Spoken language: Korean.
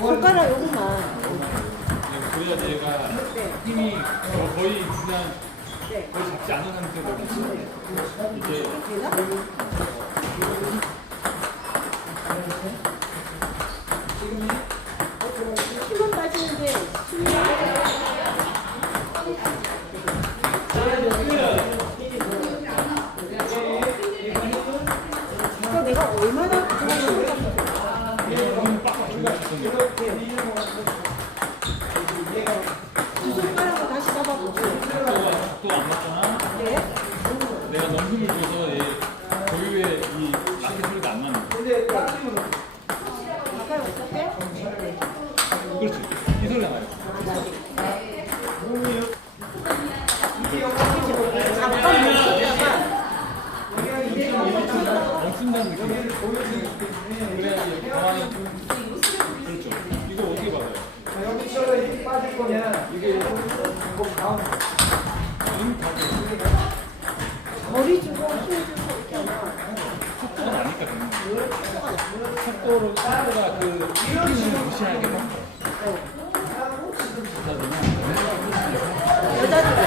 손가락 요거만. 그래야 얘가 네. 힘이 거의 그냥 네. 거의 잡지 않은 상태로 되나? 힘은 빠지는데 힘이 이거 내가 얼마나 주고 싶은데 두 손가락으로 다시 잡아보고. 각도가 각도가 안 맞잖아. 네. 내가 너무 힘을 줘서 얘 고유의 이 라켓 소리가 안 나는 거야. 가까이 어떻게? 그렇지. 이 소리 나요. 잠깐 멈췄다가 멈춘다는 느낌. 그래야지 가만히 빠질 거면 이게 이거 가운데 힘 받아요. 머리 주고 힘 주고 되는. 속도로 속도가 그 힘을 무시하게 보면 여자들은